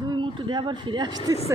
দুই মুঠু দিয়ে আবার ফিরে আসতেছে